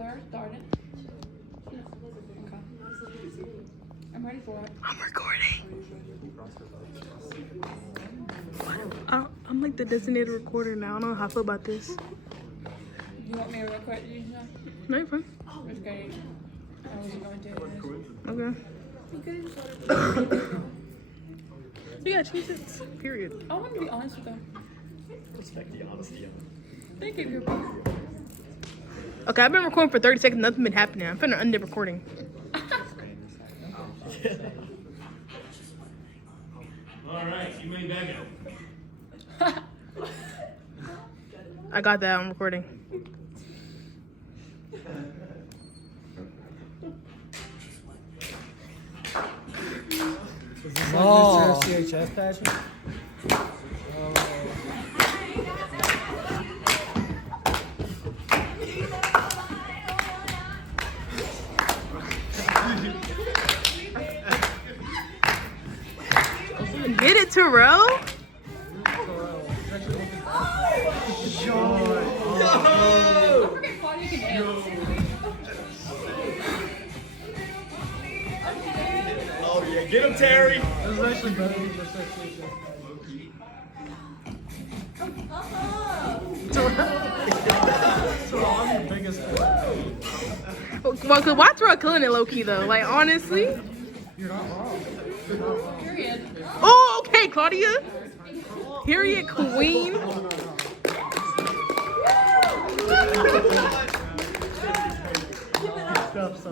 Claire, started. Okay. I'm ready for it. I'm recording. I'm like the designated recorder now. I don't know how I feel about this. You want me to record you? No, you're fine. Which grade? I wasn't going to. Okay. You could have just ordered. Yeah, change it. Period. I want to be honest with them. Respect the honesty of it. Thank you. Okay, I've been recording for 30 seconds. Nothing been happening. I'm finna end the recording. All right, you made that go. I got that. I'm recording. Oh, CHS pageant. Get it, Terrell. Oh yeah, get him, Terry. This is actually better than the Terrell, I'm the biggest fan. Well, cause why Terrell killing it low key though? Like honestly. You're not wrong. Period. Oh, okay, Claudia. Period, queen.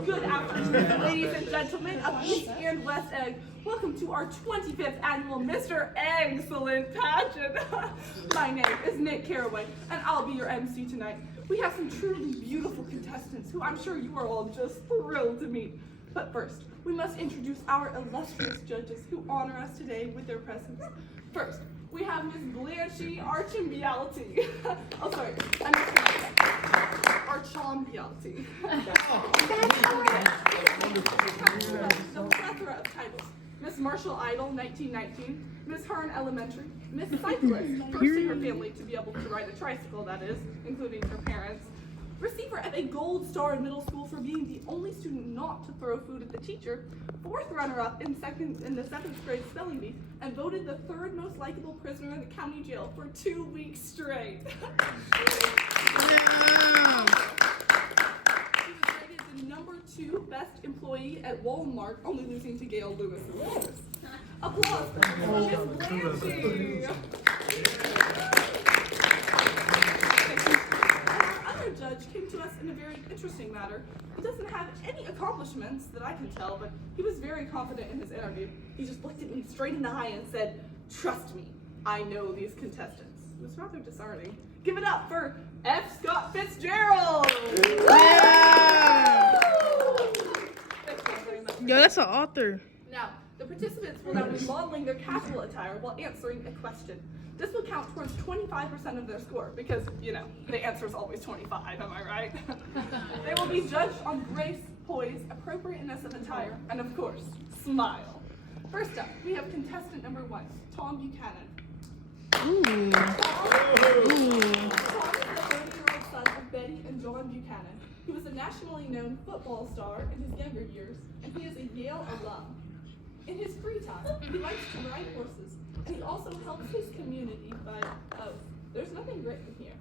Good afternoon, ladies and gentlemen of East and West Egg. Welcome to our 25th annual Mr. Excellent pageant. My name is Nick Caraway, and I'll be your MC tonight. We have some truly beautiful contestants who I'm sure you are all just thrilled to meet. But first, we must introduce our illustrious judges who honor us today with their presence. First, we have Miss Blanche Archambialty. Oh, sorry, I mispronounced that. Archambialty. The plethora of titles. Miss Marshall Idol, 1919. Miss Hearn Elementary. Miss Cyclist, first in her family to be able to ride a tricycle, that is, including her parents. Receiver of a gold star in middle school for being the only student not to throw food at the teacher, fourth runner-up in the 7th grade spelling bee, and voted the third most likable prisoner in the county jail for 2 weeks straight. She was rated the #2 best employee at Walmart, only losing to Gail Lewis. Applause for Miss Blanche. Judge came to us in a very interesting matter. He doesn't have any accomplishments that I can tell, but he was very confident in his interview. He just looked at me straight in the eye and said, "Trust me, I know these contestants." It was rather disheartening. Give it up for F. Scott Fitzgerald! Yeah. Thank you very much. Yo, that's an author. Now, the participants will now be modeling their casual attire while answering a question. This will count towards 25% of their score because, you know, the answer is always 25, am I right? They will be judged on grace, poise, appropriateness of attire, and of course, smile. First up, we have contestant number 1, Tom Buchanan. Ooh. Tom is the 30-year-old son of Betty and John Buchanan. He was a nationally known football star in his younger years, and he is a Yale alum. In his free time, he likes to ride horses, and he also helps his community by, there's nothing written here.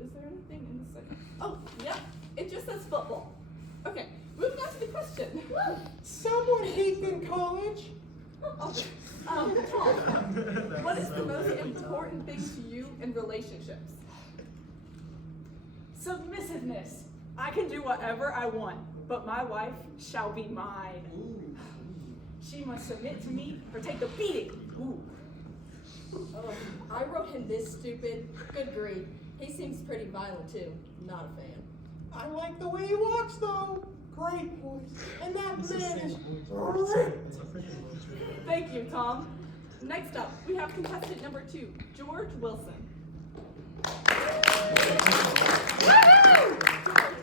Is there anything in the second? Oh, yep, it just says football. Okay, moving on to the question. Someone peaked in college. Tom, what is the most important thing to you in relationships? Submissiveness. I can do whatever I want, but my wife shall be mine. She must submit to me or take a beating. Ooh. Oh, I wrote him this stupid. Good grief. He seems pretty violent too. Not a fan. I like the way he walks though. Great voice. And that man is ripped. Thank you, Tom. Next up, we have contestant number 2, George Wilson. George,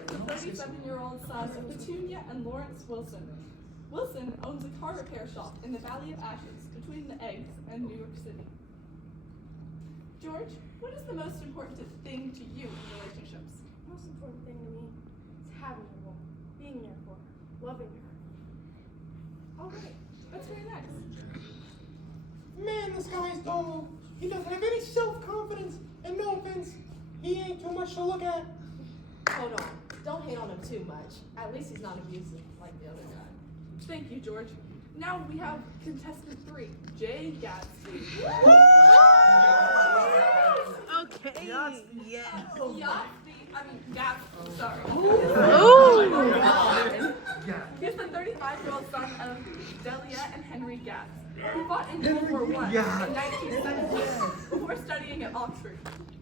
the 37-year-old son of Petunia and Lawrence Wilson. Wilson owns a car repair shop in the Valley of Ashes between the Eggs and New York City. George, what is the most important thing to you in relationships? The most important thing to me too much to look at. Hold on. Don't hate on him too much. At least he's not abusive like the other guy. Thank you, George. Now we have contestant 3, Jay Gatsby. Okay. Yeah. Gatsby, sorry. Oh. He's the 35-year-old son of Delia and Henry Gatz, who fought in World War I in 1917 before studying at Oxford.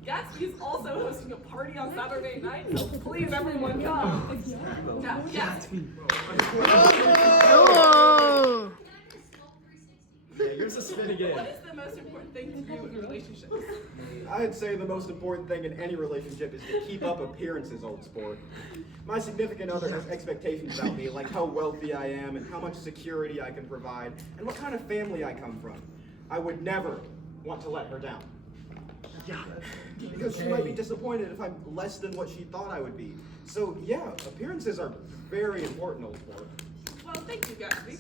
Gatsby is also hosting a party on Saturday night, so please everyone come. Now, Gatsby. Oh. Yeah, yours is spin again. What is the most important thing to do in relationships? I'd say the most important thing in any relationship is to keep up appearances, old sport. My significant other has expectations about me, like how wealthy I am and how much security I can provide and what kind of family I come from. I would never want to let her down. Because she might be disappointed if I'm less than what she thought I would be. So yeah, appearances are very important, old sport. Well, thank you, Gatsby.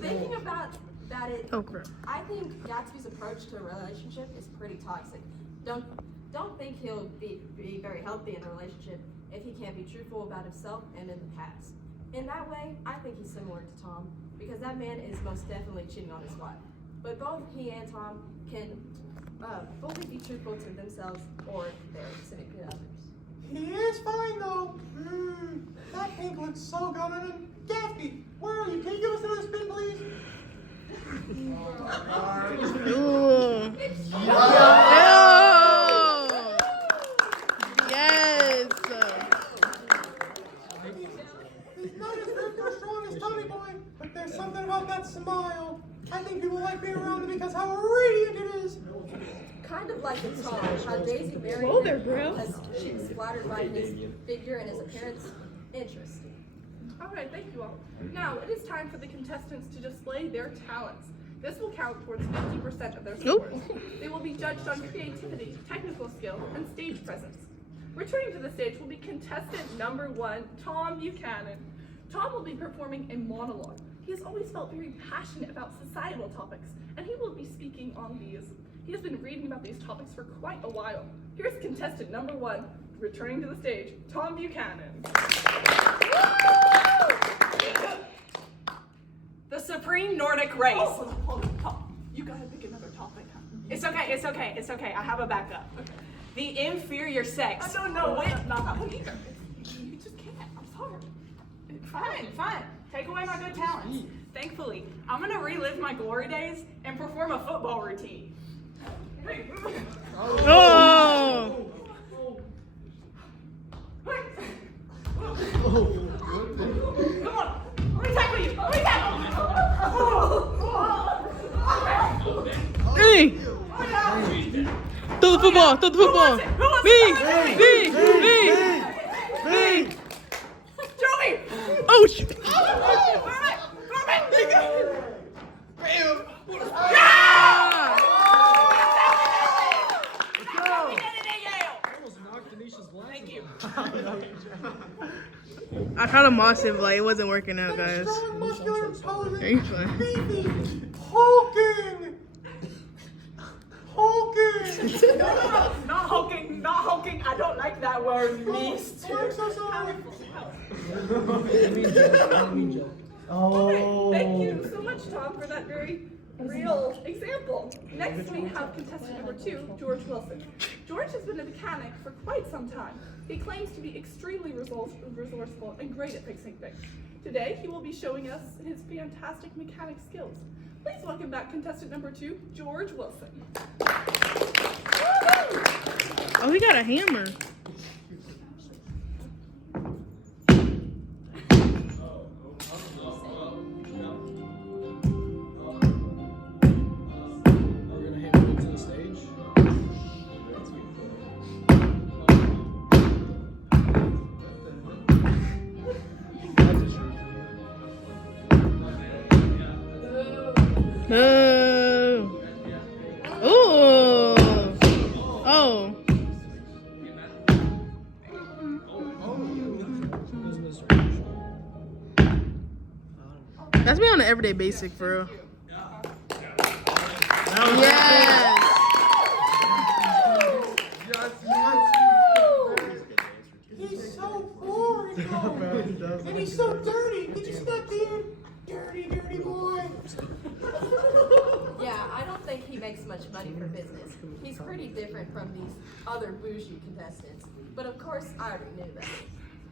Thinking about that, Oh crap. I think Gatsby's approach to a relationship is pretty toxic. Don't think he'll be very healthy in a relationship if he can't be truthful about himself and in the past. In that way, I think he's similar to Tom, because that man is most definitely cheating on his wife. But both he and Tom can fully be truthful to themselves or their significant others. He is fine though. That pink looks so good on him. Gatsby, where are you? Can you give us another spin, please? Ooh. Yes. He's not as ripped or strong as Tommy Boy, but there's something about that smile. I think people like being around him because how radiant it is. Kind of like the Tom, how Daisy married Whoa there, him bro. because she was flattered by his figure and his appearance. Interesting. All right, thank you all. Now, it is time for the contestants to display their talents. This will count towards 50% of their scores. They will be judged on creativity, technical skill, and stage presence. Returning to the stage will be contestant number 1, Tom Buchanan. Tom will be performing a monologue. He has always felt very passionate about societal topics, and he will be speaking on these. He has been reading about these topics for quite a while. Here's contestant number 1, returning to the stage, Tom Buchanan. The supreme Nordic race. Hold on, Tom. You gotta pick another topic. It's okay. I have a backup. Okay. The inferior sex. No, wait, not that one either. You just can't. I'm sorry. Fine. Take away my good talents. Thankfully, I'm gonna relive my glory days and perform a football routine. Oh. Come on, let me tackle you. Hey. Throw the football. Me. Joey! Oh shit. Thank you. I tried to moss it, but it wasn't working out, guys. Strong, muscular, imposing, Are you fine? beefy, hulking. Not hulking. I don't like that word. I'm so sorry. Okay, thank you so much, Tom, for that very real example. Next, we have contestant number 2, George Wilson. George has been a mechanic for quite some time. He claims to be extremely resourceful and great at fixing things. Today, he will be showing us his fantastic mechanic skills. Please welcome back contestant number 2, George Wilson. Oh, he got a hammer. Boo. Ooh. Oh. That's me on an everyday basic, for real. Yes. He's so boring, though. And he's so dirty. Did you see that beard? Dirty, dirty boy. Yeah, I don't think he makes much money for business. He's pretty different from these other bougie contestants. But of course, I already knew that.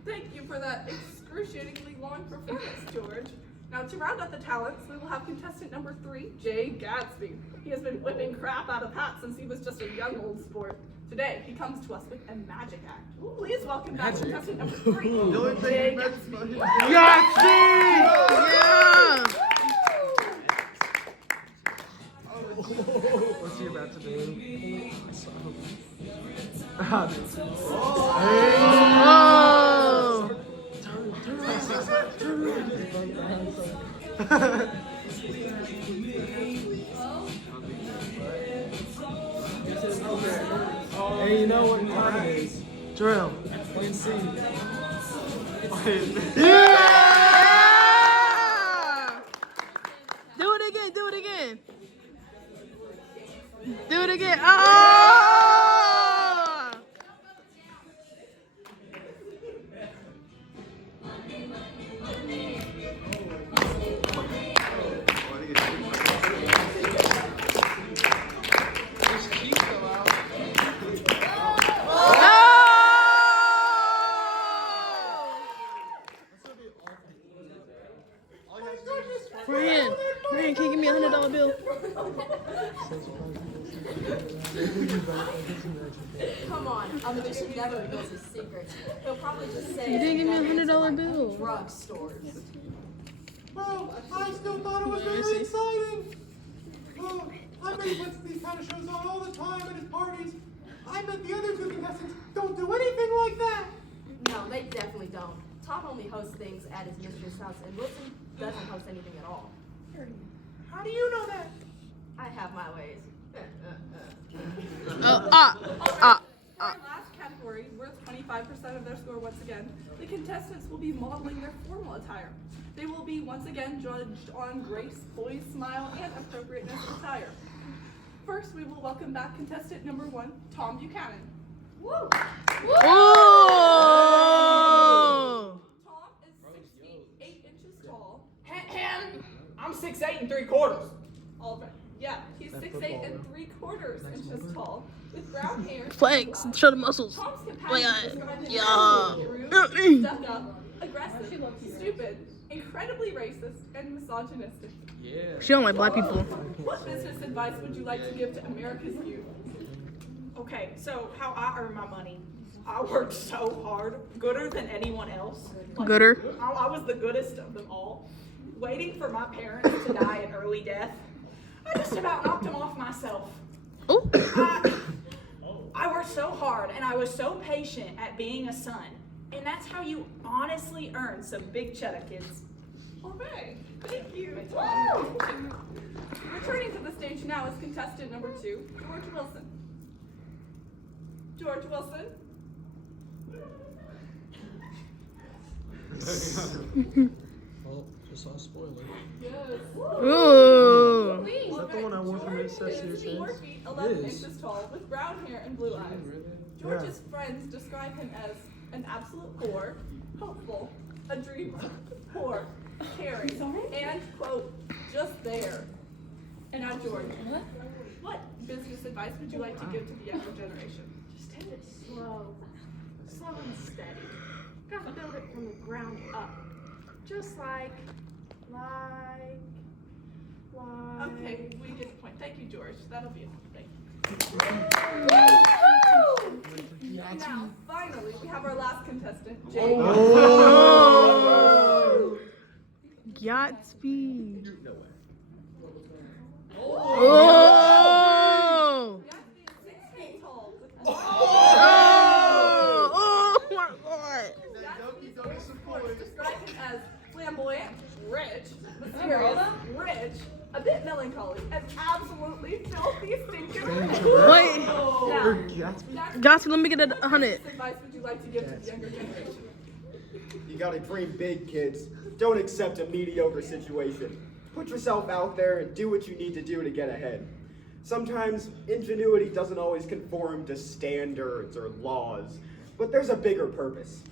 Thank you for that excruciatingly long performance, George. Now, to round out the talents, we will have contestant number 3, Jay Gatsby. He has been whipping crap out of Pat since he was just a young old sport. Today, he comes to us with a magic act. Please welcome back contestant number 3, Jay Gatsby. Yeah. What's he about to do? Oh. Hey, you know what time it is? Drill. Wait and see. Yeah. Do it again. Do it again. Do it again. Oh. Brian, can you give me $100 bill? Come on, a magician never reveals his secrets. He'll probably just say You didn't give me that it's $100 like bill. drugstores. Well, I still thought it was very exciting. Well, I've been with these kind of shows on all the time at his parties. I bet the other 2 contestants don't do anything like that. No, they definitely don't. Tom only hosts things at his mistress' house, and Wilson doesn't host anything at all. How do you know that? I have my ways. Our last category, worth 25% of their score once again, the contestants will be modeling their formal attire. They will be once again judged on grace, poise, smile, and appropriateness of attire. First, we will welcome back contestant number 1, Tom Buchanan. Woo! Oh. Tom is 6 feet 8 inches tall. I'm 6'8 3/4. All right. Yeah, he's 6'8 3/4 inches tall, with brown hair. and Flex. blue eyes. Show the muscles. Tom's Oh my companions God. described him Yeah. as rude, stuck up, aggressive, stupid, incredibly racist, and misogynistic. Yeah. She don't like black people. What business advice would you like to give to America's youth? Okay, so how I earn my money. I worked so hard, gooder than anyone else. Gooder. I was the goodest of them all. Waiting for my parents to die an early death. I just about knocked them off myself. Oh. I worked so hard and I was so patient at being a son. And that's how you honestly earn some big cheddar, kids. All right, thank you, Tom. Returning to the stage now is contestant number 2, George Wilson. George Wilson. Oh, just saw a spoiler. Yes. Ooh. Is that the one I wore from George Recess is Series? 4 feet 11 It is. inches tall, with brown hair and blue eyes. George's friends describe him as an absolute whore, hopeful, a dreamer, poor, caring, and, quote, just there. And now, George, what business advice would you like to give to the younger generation? Just take it slow. Slow and steady. Gotta build it from the ground up. Just like. Okay, we get the point. Thank you, George. That'll be it. Thank you. And now, finally, we have our last contestant, Jay. Oh. Gatsby. Oh. Gatsby is 6 feet tall. With Oh. Oh my God. describe him as flamboyant, rich, mysterious, rich, a bit melancholy, and absolutely filthy stinker. Wait. Now, Gatsby, let me get what 100. business advice would you like to give to the younger generation? You gotta dream big, kids. Don't accept a mediocre situation. Put yourself out there and do what you need to do to get ahead. Sometimes ingenuity doesn't always conform to standards or laws, but there's a bigger purpose.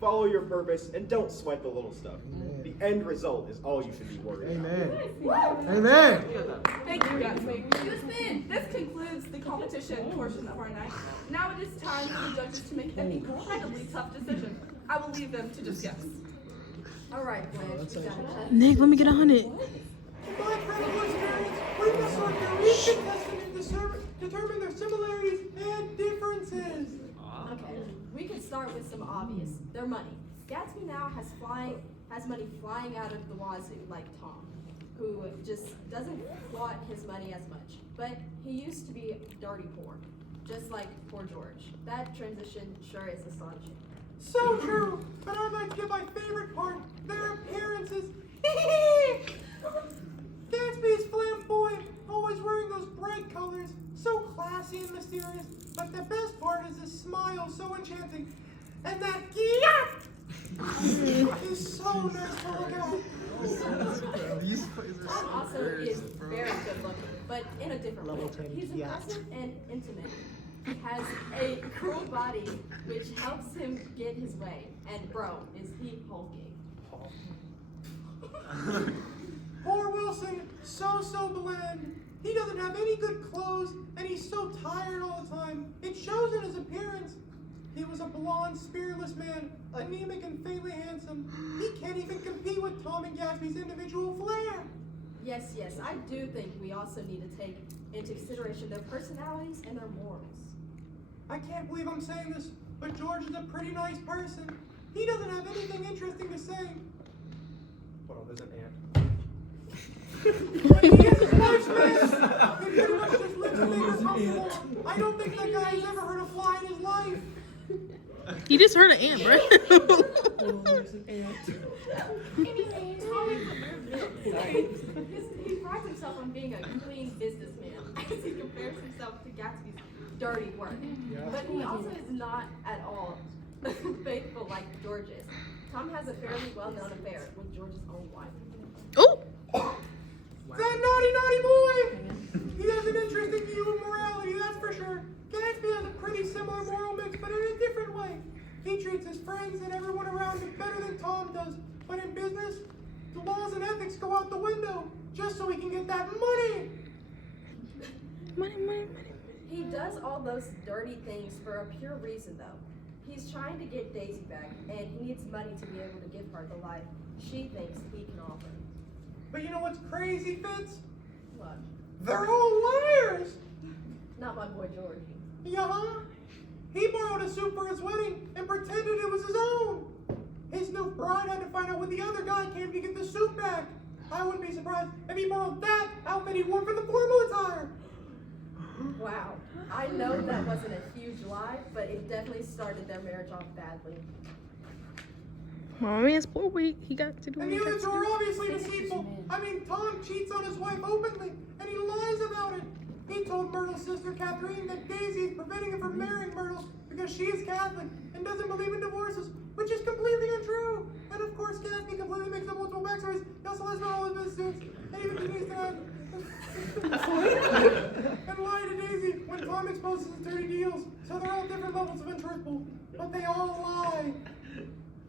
Follow your purpose and don't sweat the little stuff. The end result is all you should be worried about. Amen. Amen. Thank you, Gatsby. This concludes the competition portion of our night. Now it is time for the judges to make an incredibly tough decision. I will leave them to just guess. All right, Blanche, you got it. Nick, let me get 100. In my critical experience, we must sort through each contestant and determine their similarities and differences. Okay, we can start with some obvious. Their money. Gatsby now has money flying out of the wazoo, like Tom, who just doesn't flaunt his money as much. But he used to be dirty poor, just like poor George. That transition sure is astonishing. So true, but I'd like to get my favorite part, their appearances. Gatsby's flamboyant, always wearing those bright colors, so classy and mysterious. But the best part is his smile, so enchanting. And that yap is so nice to look at. Tom also is very good looking, but in a different way. He's impressive and intimate. He has a cruel body, which helps him get his way. And bro, is he hulking? Poor Wilson, so bland. He doesn't have any good clothes, and he's so tired all the time. It shows in his appearance. He was a blonde, spiritless man, anemic and faintly handsome. He can't even compete with Tom and Gatsby's individual flair. Yes, I do think we also need to take into consideration their personalities and their morals. I can't believe I'm saying this, but George is a pretty nice person. He doesn't have anything interesting to say. Hold on, there's an ant. But he is a nice man. He pretty much just lives to make her comfortable. I don't think that guy has ever heard a fly in his life. You just heard an ant, bro. He prides himself on being a clean businessman as he compares himself to Gatsby's dirty work. But he also is not at all faithful like George is. Tom has a fairly well-known affair with George's own wife. Oh, That naughty boy! He has an interesting view of morality, that's for sure. Gatsby has a pretty similar moral mix, but in a different way. He treats his friends and everyone around him better than Tom does. But in business, the laws and ethics go out the window, just so he can get that money. money. He does all those dirty things for a pure reason, though. He's trying to get Daisy back, and he needs money to be able to give her the life she thinks he can offer. But you know what's crazy, Fitz? What? They're all liars! Not my boy George. Yeah? He borrowed a suit for his wedding and pretended it was his own. His new bride had to find out when the other guy came to get the suit back. I wouldn't be surprised if he borrowed that outfit he wore for the formal attire. Wow. I know that wasn't a huge lie, but it definitely started their marriage off badly. Mommy is poor week. He got to do And what the he other got two to are do. obviously deceitful. I mean, Tom cheats on his wife openly, and he lies about it. He told Myrtle's sister, Catherine, that Daisy is preventing him from marrying Myrtle because she is Catholic and doesn't believe in divorces, which is completely untrue. And of course, Gatsby completely makes up multiple backstories. He also lies about all his business suits, and even continues to and lie to Daisy when Tom exposes his dirty deals. So they're all different levels of untruthful, but they all lie.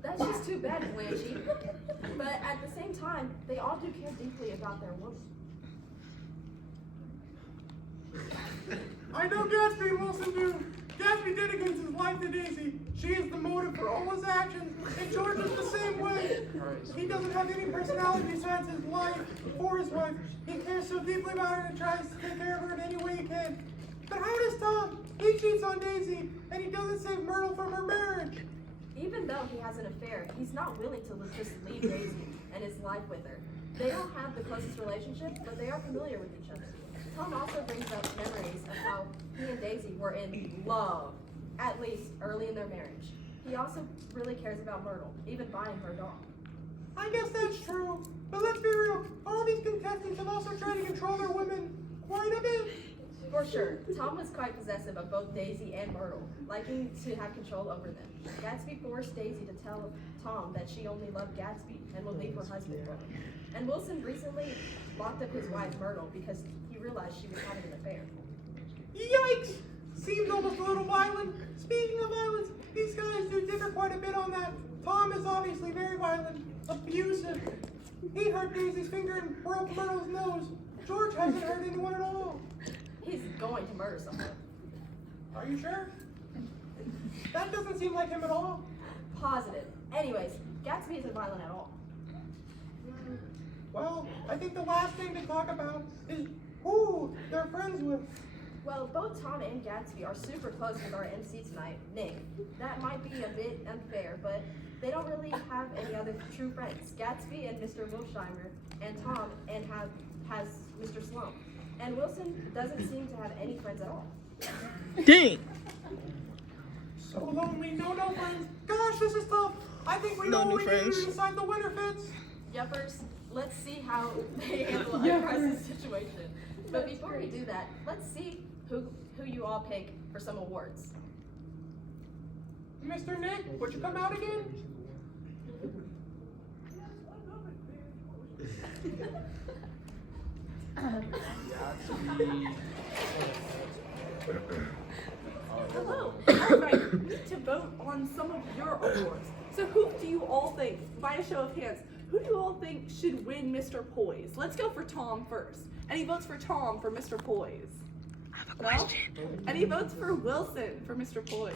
That's just too bad, Blanchie. But at the same time, they all do care deeply about their woman. I know Gatsby and Wilson do. Gatsby dedicates his life to Daisy. She is the motive for all his actions, and George is the same way. He doesn't have any personality besides his life for his wife. He cares so deeply about her and tries to take care of her in any way he can. But how does Tom? He cheats on Daisy, and he doesn't save Myrtle from her marriage. Even though he has an affair, he's not willing to just leave Daisy and his life with her. They don't have the closest relationship, but they are familiar with each other. Tom also brings up memories of how he and Daisy were in love, at least early in their marriage. He also really cares about Myrtle, even buying her dog. I guess that's true. But let's be real. All these contestants have also tried to control their women quite a bit. For sure, Tom was quite possessive of both Daisy and Myrtle, liking to have control over them. Gatsby forced Daisy to tell Tom that she only loved Gatsby and would leave her husband for him. And Wilson recently locked up his wife Myrtle because he you realized she was having an affair. Yikes! Seems almost a little violent. Speaking of violence, these guys do differ quite a bit on that. Tom is obviously very violent, abusive. He hurt Daisy's finger and broke Myrtle's nose. George hasn't hurt anyone at all. He's going to murder someone. Are you sure? That doesn't seem like him at all. Positive. Anyways, Gatsby isn't violent at all. Well, I think the last thing to talk about is who they're friends with. Well, both Tom and Gatsby are super close with our MC tonight, Nick. That might be a bit unfair, but they don't really have any other true friends. Gatsby and Mr. Wilsheimer, and Tom has Mr. Slump. And Wilson doesn't seem to have any friends at all. Dang. So lonely, no friends. Gosh, this is tough. I think we know No what new we need friends. to decide the winner fits. Yuppers, let's see how they handle a crisis situation. But before we do that, let's see who you all pick for some awards. Mr. Nick, would you come out again? Hello. All right, we need to vote on some of your awards. So who do you all think, by a show of hands, who do you all think should win Mr. Poise? Let's go for Tom first. Any votes for Tom for Mr. Poise? I have a No? question. Any votes for Wilson for Mr. Poise?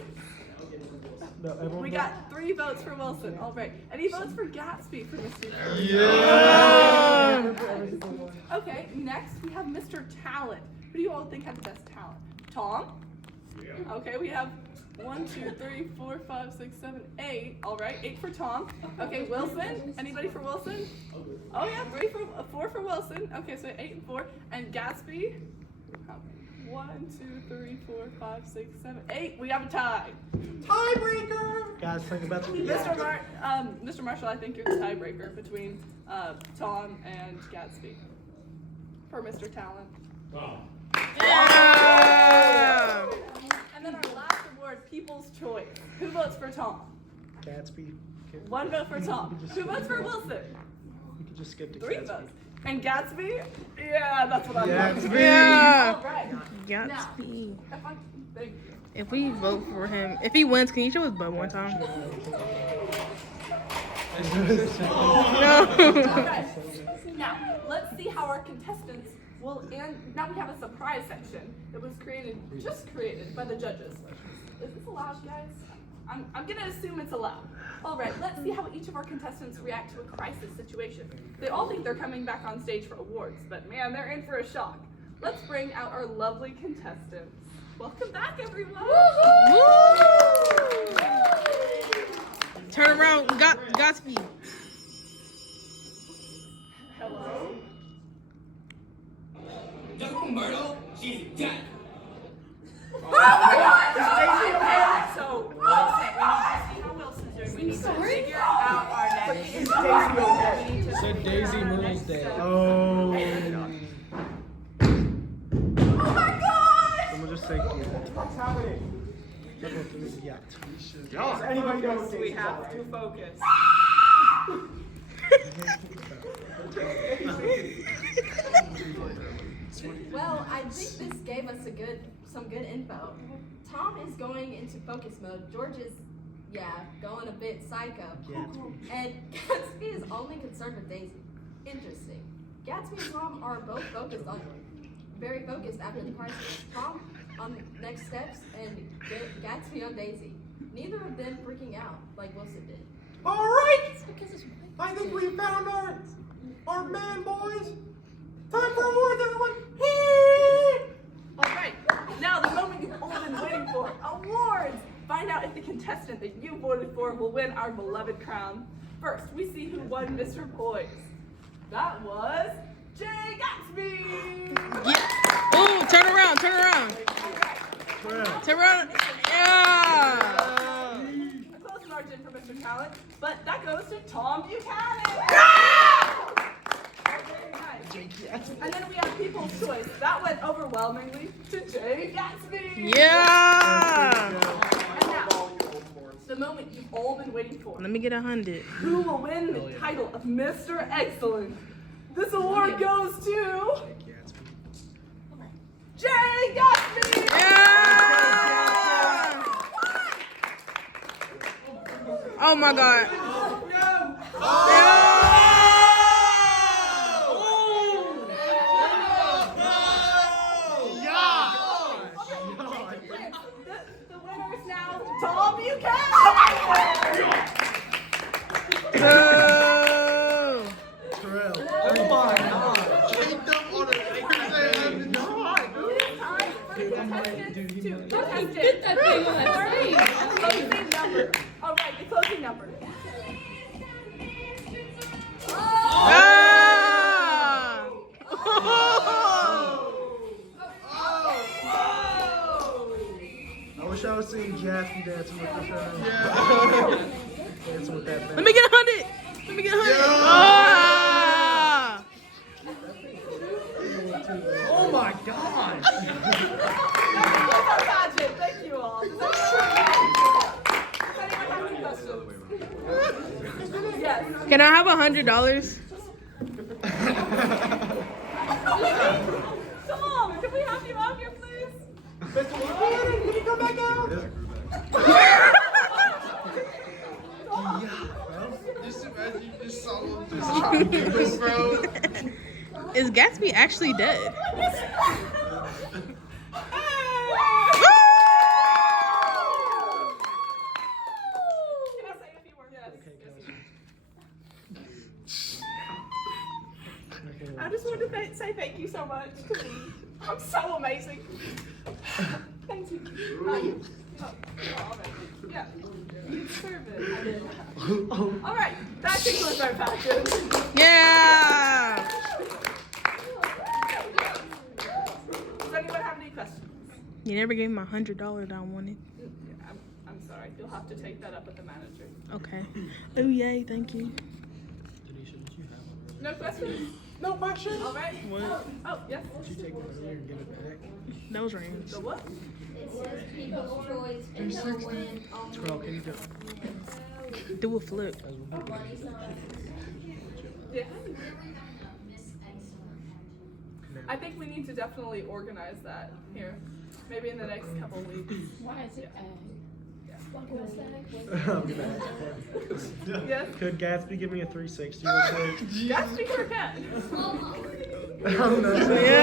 No, everyone We got 3 votes for Wilson. All right. Any votes for Gatsby for Mr. Poise? Yeah. Okay, next we have Mr. Talent. Who do you all think had the best talent? Tom? Okay, we have 1, 2, 3, 4, 5, 6, 7, 8. All right, 8 for Tom. Okay, Wilson. Anybody for Wilson? Oh yeah, 4 for Wilson. Okay, so 8 and 4. And Gatsby? 1, 2, 3, 4, 5, 6, 7, 8. We have a tie. Tiebreaker! Guys, think about the Mr. Marshall, I think you're the tiebreaker between Tom and Gatsby for Mr. Talent. Yeah. And then our last award, People's Choice. Who votes for Tom? Gatsby. 1 vote for Tom. Who votes for Wilson? We could just skip to 3 Gatsby. votes. And Gatsby? Yeah, that's what I'm Gatsby. voting. Yeah. All right. Gatsby. Thank you. If we vote for him, if he wins, can you show his butt one time? No. Okay. Now, let's see how our contestants will end. Now we have a surprise section that was just created by the judges. Is this allowed, guys? I'm gonna assume it's allowed. All right, let's see how each of our contestants react to a crisis situation. They all think they're coming back on stage for awards, but man, they're in for a shock. Let's bring out our lovely contestants. Welcome back, everyone. Turn around, Gatsby. Hello. Don't Myrtle, she's dead. So, Wilson, we need to see how Wilson's doing. We need to figure out our next. We need to Said figure Daisy out our Myrtle's next dead. step. Oh. Oh my God! Someone just say What's happening? yeah. Does anybody know what We Daisy's have all to right? focus. Well, I think this gave us some good info. Tom is going into focus mode. George is, going a bit psycho. And Gatsby is only concerned with Daisy. Interesting. Gatsby and Tom are both very focused after the crisis. Tom on next steps and Gatsby on Daisy. Neither of them freaking out like Wilson did. All right! I think we found our man, boys. Time for awards, everyone. All right, now the moment you've all been waiting for, awards! Find out if the contestant that you voted for will win our beloved crown. First, we see who won Mr. Poise. That was Jay Gatsby! Yeah. Ooh, turn around. Turn around. Yeah. A close margin for Mr. Talent, but that goes to Tom Buchanan! Very nice. And then we have People's Choice. That went overwhelmingly to Jay Gatsby! Yeah. And now, the moment you've all been waiting for. Let me get 100. Who will win the title of Mr. Excellent? This award goes to Jay Gatsby! Yeah! Oh my god. The winner is now Tom Buchanan! Terrell. Oh my god. Get that thing on that face. Closing number. All right, the closing number. Ah! I wish I was seeing Jasmine dancing with the shirt. Dancing with that thing. Let me get 100. Let me get 100. Ah! Oh my god. That's our pageant. Thank you all. Does anyone have any questions? Yes. Can I have $100? Come on, can we have you out here, please? Mr. Buchanan, can you come back out? Just imagine you just saw him just trying to giggle, bro. Is Gatsby actually dead? Can I say a few words? Yes. I just wanted to say thank you so much to me. I'm so amazing. Thank you. Yeah, you deserve it. I did. All right, that concludes our pageant. Yeah! Does anyone have any questions? You never gave me my $100 that I wanted. I'm sorry. You'll have to take that up with the manager. Okay. Oh yay, thank you. No questions? No question. All right. What? Oh, yes. Did you take it earlier and give it back? That was Rams. The what? It says people's choice and no win on Terrell, can you do it? Do a flip. Yeah. I think we need to definitely organize that here. Maybe in the next couple of weeks. Why is it ag? I'm gonna ask that. Yes? Could Gatsby give me a 360 real quick? Gatsby sure can. I don't know. Yeah.